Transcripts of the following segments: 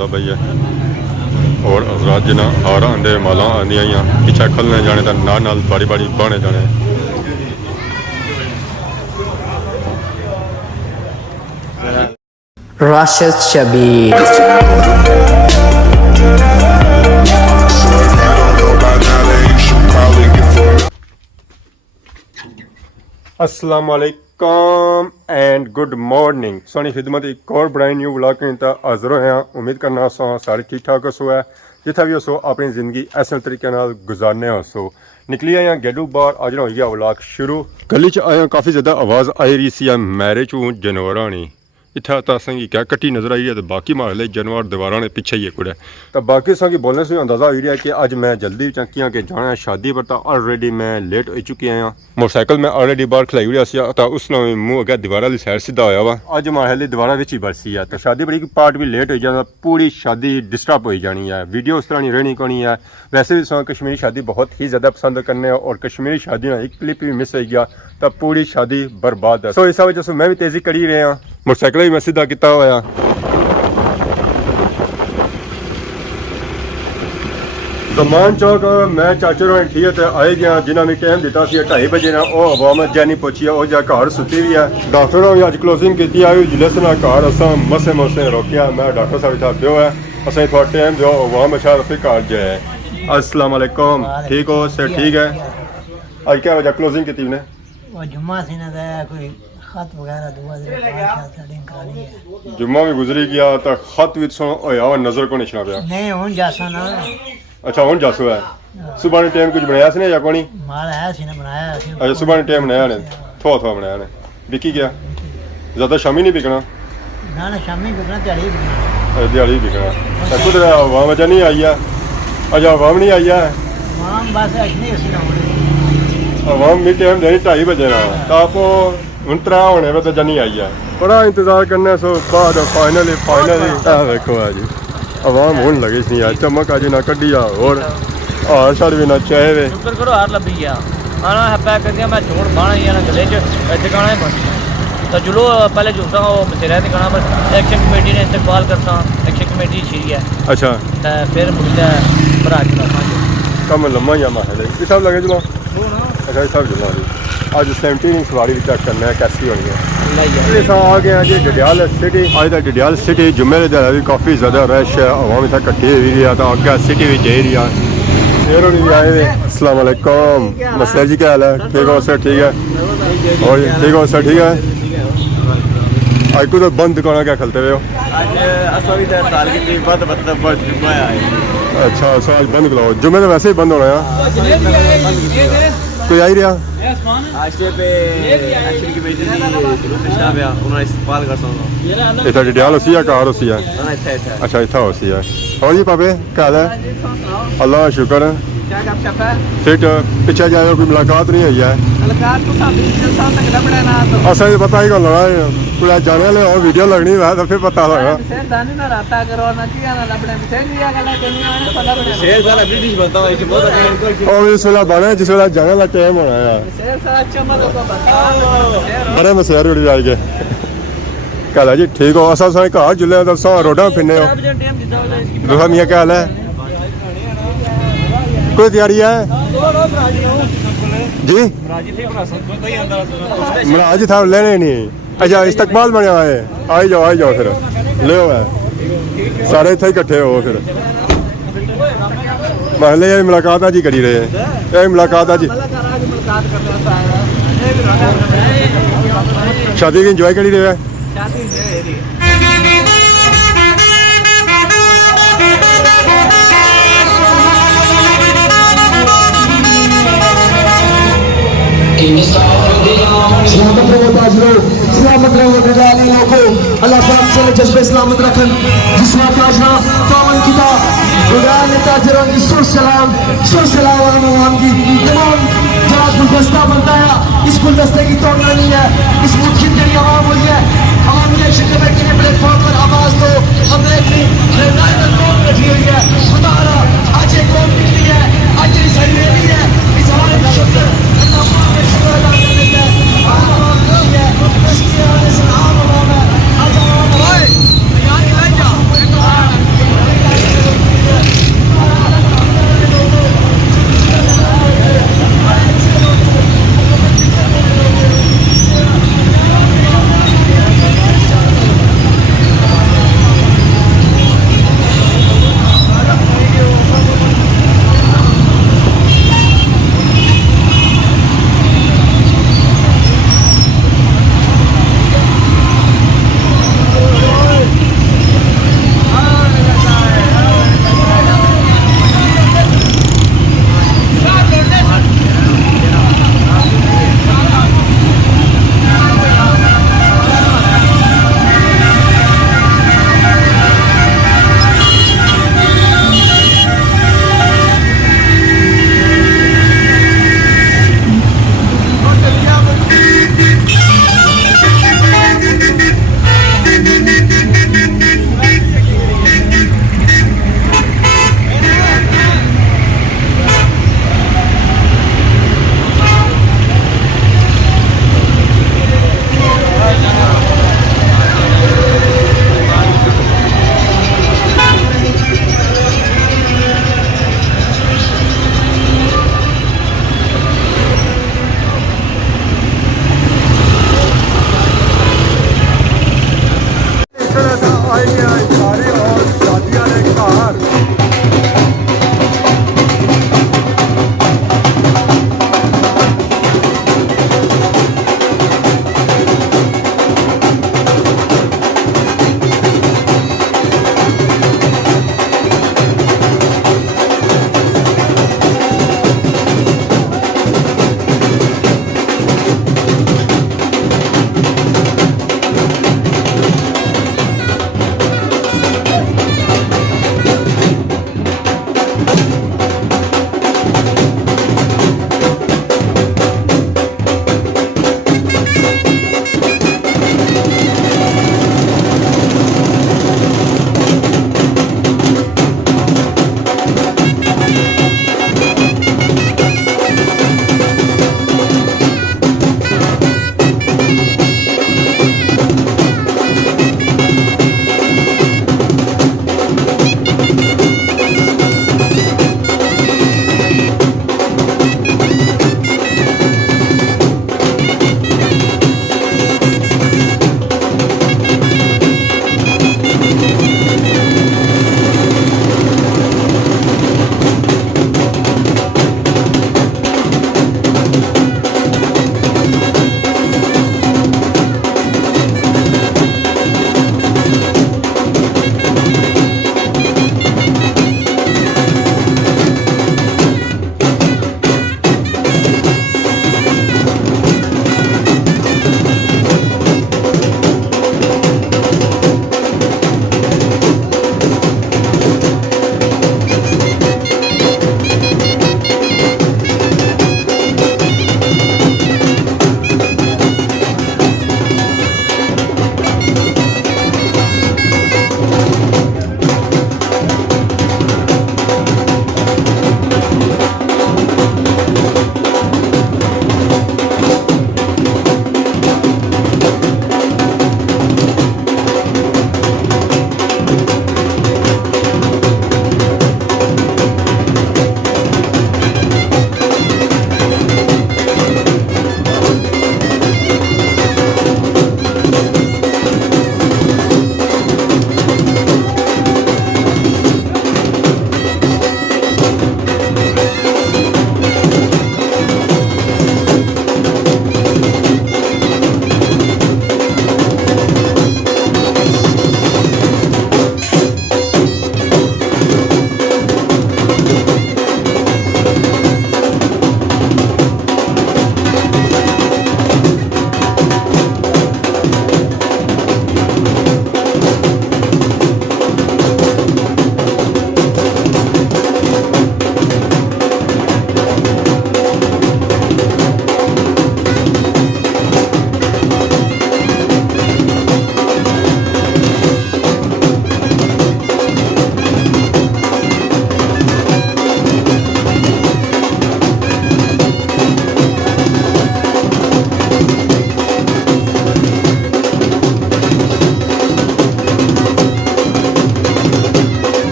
माला पई है और हजरात जिन्हें हार आंदे माला आंदियां पिछा खलने जाने तो नाल बारी बारी बहने जाने। Rashid Shabir. अस्सलाम वालेकुम एंड गुड मॉर्निंग। सोनी खिदमत एक और बड़ा न्यू व्लॉग के हाजिर होए हैं। उम्मीद करना सारे ठीक ठाक हो है जितना भी हो अपनी ज़िंदगी ऐसे तरीके नाल गुजारने हो। निकली आए गेडू बार अज हो गया व्लॉग शुरू। गली च आया काफ़ी ज़्यादा आवाज़ आई रही सी मैरिज हूँ जानवर नहीं इतना तो असेंगी क्या कट्टी नज़र आई है तो बाकी मारे जानवर दीवार ने पिछे ही कुड़े तो बाकी असेंगी बोलने से अंदाज़ा हो रहा है कि अज मैं जल्दी चंकी कि जाना है शादी पर। तो ऑलरेडी मैं लेट हो चुकी आया मोटरसाइकिल मैं ऑलरेडी बाहर खलाई हुई तो उसने मूँह अगर दीवार वाली साइड सीधा होया वा अज मारे दीवार ही बरसी है। तो शादी बड़ी पार्ट भी लेट हो जाता पूरी शादी डिस्टर्ब हो जानी है। वीडियो उस तरह नहीं रहनी कोनी है। वैसे भी सो कश्मीरी शादी बहुत ही ज़्यादा पसंद करने और कश्मीरी शादी में एक क्लिप भी मिस हो गया तो पूरी शादी बर्बाद है। सो इस वजह से मैं भी तेज़ी करी रहा मोटरसाइकिल भी मैं सीधा किया होया। तो मान चौक मैं चाचू रोहन ठीक है आए गया जिन्हें भी टाइम दिता 2:30 बजे ना वो अवाम जैनी पहुंची है वो जा घर सुती भी है। डॉक्टर ने भी अज क्लोजिंग की आई जिले ना घर अस मसे मसे रोकिया मैं डॉक्टर साहब इतना प्यो है असें थोड़ा टाइम दो अवाम शायद फिर घर जाए। अस्सलाम वालेकुम ठीक हो सर ठीक है। आज क्या वजह क्लोजिंग की ने जुम्मा से ना कोई खत वगैरह दुआ जुम्मा भी गुजरी गया तो खत भी होया नजर को निशाना पिया नहीं हूं जासा ना। अच्छा हूं जासू है सुबह ने टाइम कुछ बनाया या कोनी माल है सी ना बनाया सी। अच्छा सुबह ने टाइम बनाया ने थोड़ा थोड़ा बनाया ने बिकी गया ज्यादा शामी नहीं बिकना ना ना शामी बिकना दिहाड़ी बिकना दिहाड़ी बिकना कुछ आवाम वजह नहीं आई है। अच्छा आवाम नहीं आई है माम बस नहीं उसी ना आवाम भी टाइम देनी 2:30 बजे ना तो आप हूँ 3 होने में तो जनी आई है बड़ा इंतजार करने सो बाद फाइनली देखो है जी आवाम हूँ लगी नहीं है चमक आज ना कड्डी और हार शार भी ना चाहे वे शुक्र करो हार लभी गया आना है पैक कर दिया मैं झूठ बाणा ही ना गले टिकाना ही बन तो जुलो पहले झूठा वो मसेरा टिकाना पर एक्शन कमेटी ने इस्तकबाल करता एक्शन कमेटी छी है। अच्छा तो फिर मुझे भरा के कम लम्मा ही माहे ये सब लगे जुला अच्छा सब जुला जी आज 17 सवारी भी चेक करना है कैसी होनी है। आ गए हैं जी डडियाल सिटी अज तक डडियाल सिटी जुम्मे दिन भी काफ़ी ज़्यादा रश है आवाम इतना कट्ठी हुई रही है तो अगर सिटी भी जा रही है फिर भी आए थे। अस्सलाम वालेकुम मसला जी क्या हाल है ठीक हो सर ठीक है और ठीक हो सर ठीक है। आज को तो बंद दुकाना क्या खलते हुए हो अच्छा सर आज बंद कराओ जुम्मे तो वैसे ही बंद होना है कोई आई रहा इतना डिटेल उसी है कार उसी है अच्छा इतना उसी है और जी पापे क्या हाल है अल्लाह का शुक्र है फिर पिछले जाए कोई मुलाकात नहीं हुई है असा पता ही कौन लगा कोई जाने वाले और वीडियो लगनी है तो फिर पता लगा और इस वेला बने जिस वेला जाने वाला टाइम होना है बड़े मसेर उड़ जाएंगे क्या हाल है जी ठीक हो असा घर जुले रोडा फिरने हो दूसरा मियाँ क्या हाल है कोई तैयारी है जी मराज था लेने नहीं अच्छा इस्तकबाल बनया है आई जाओ फिर ले सारे इतने इकट्ठे हो फिर महले मुलाकात आज ही करी रहे हैं मुलाकात आज शादी की इंजॉय करी रहे हैं। सलामत रहो लोगों अल्लाह पाक से जज्बे सलामत रखन जिस वक्त आजना पावन किताब खुदाने ताजरों की सलाम आवाम की तमाम जहाँ गुलदस्ता बनता है इस गुलदस्ते की तोड़ना नहीं है इस मुल्क की तेरी आवाम हुई है आवाम ने शिक्र बैठी के प्लेटफॉर्म पर आवाज दो हमने इतनी कौम बैठी हुई है खुदा आज एक कौम निकली है आज इस हरियाली है इस हमारे शुक्र अल्लाह पाक ने शुक्र अदा करने का आवाम की है इसकी आने से आम आवाम है आज आवाम है यानी लग जा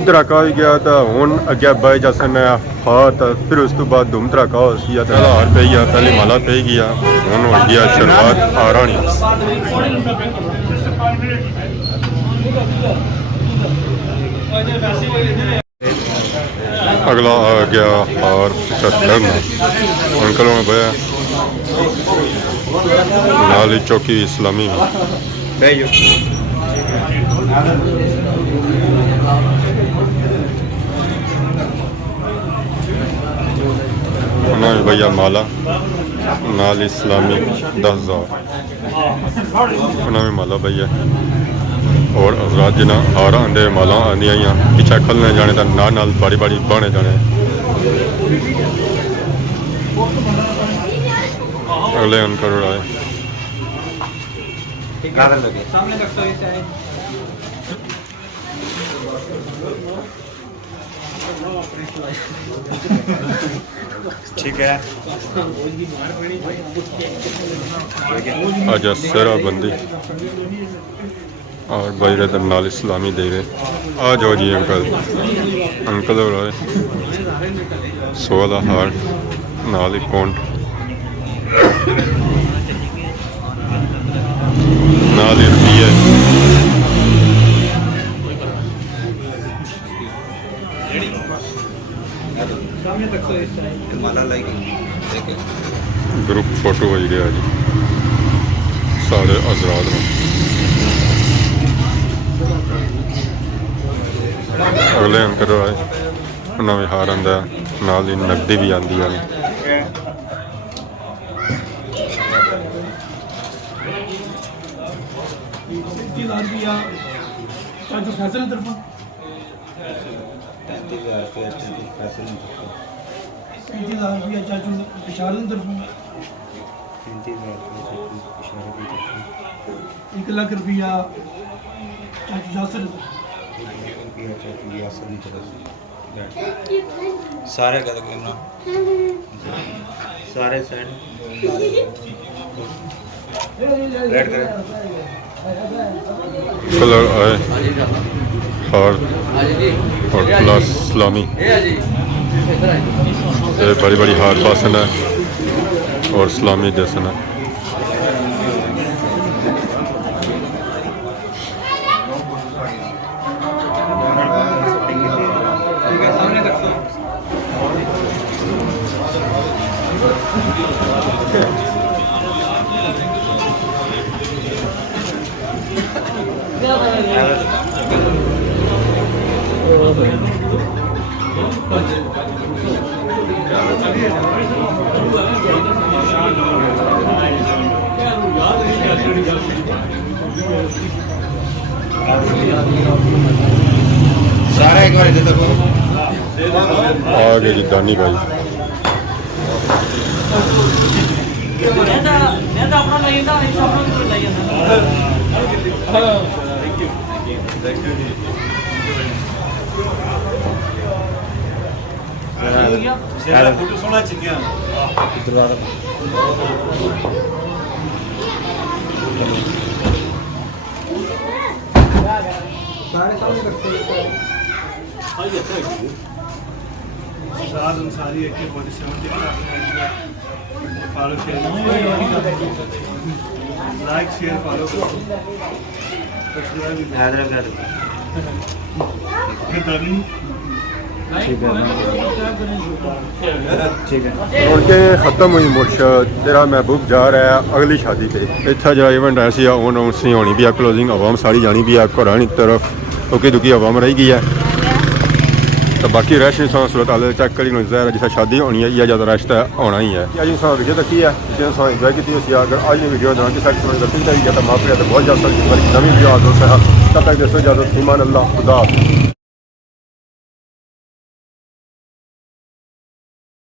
ਧੂਮ ਧੜਾਕਾ ਹੋ ਗਿਆ ਤਾਂ ਹੁਣ ਅੱਗੇ ਬਾਈ ਜਸਨ ਹਾਂ ਤਾਂ ਫਿਰ ਉਸ ਤੋਂ ਬਾਅਦ ਧੂਮ ਧੜਾਕਾ ਹੋ ਸੀ ਤਾਂ ਹਾਰ ਪਈ ਗਿਆ ਪਹਿਲੀ ਮਾਲਾ ਪਈ ਗਿਆ ਹੁਣ ਹੋ ਗਿਆ ਸ਼ੁਰੂਆਤ ਆਰਾਣੀ ਅਗਲਾ ਆ ਗਿਆ ਹਾਰ 75 ਅੰਕਲ ਹੁਣ ਬਇਆ ਨਾਲ ਹੀ ਚੌਕੀ ਇਸਲਾਮੀ ਉਹਨਾਂ ਵੀ ਭਈਆ ਮਾਲਾ ਨਾਲ ਇਸਲਾਮੀ 10,000 ਉਹਨਾਂ ਵੀ ਮਾਲਾ ਭਈਆ और हजरात जिन्हें हार आंदे माला आंदियां पिछा खलने जाने तो नाल बारी बारी बहने जाने अगले अनकर आए ठीक है आज सेरा बंदी और भाई रतन नाल इस्लामी दे रहे आ जाओ जी अंकल अंकल और आए 16 हार नाल ही पौंड नाल ही रुपये ग्रुप फोटो हो गया जी सारे हजरात में अगले अंकर आए नवे हार आंदा नाल ही नकदी भी आंदी है एक लाख रुपया चाचू जासर सारे गल करना सारे साइड रेड करें कलर आए हार और प्लस इस्लामी बड़ी बड़ी हार पासन है और इस्लामी जैसन है सारे एक बार इधर देखो आ गए जी दानी भाई फोटो सोना चाहिए शाद Ansari follow share like share follow उनके ख़त्म हुई मुर्शद तेरा महबूब जा रहा है अगली शादी पे इतना जो इवेंट ऐसी सी होनी भी है क्लोजिंग आवाम सारी जानी भी है घरानी तरफ दुखी दुखी आवाम रही गई है तो बाकी रश सूरत हाल चेक करी ज़ाहिर है जिस शादी होनी है या ज़्यादा रश तो होना ही है अज वीडियो तक है जिस इंजॉय की अगर अज वीडियो दौरान किसी तो बहुत जल्द नवी वीडियो आ दोस्त तब तक दोस्तों इजाजत ईमान अल्लाह खुदा।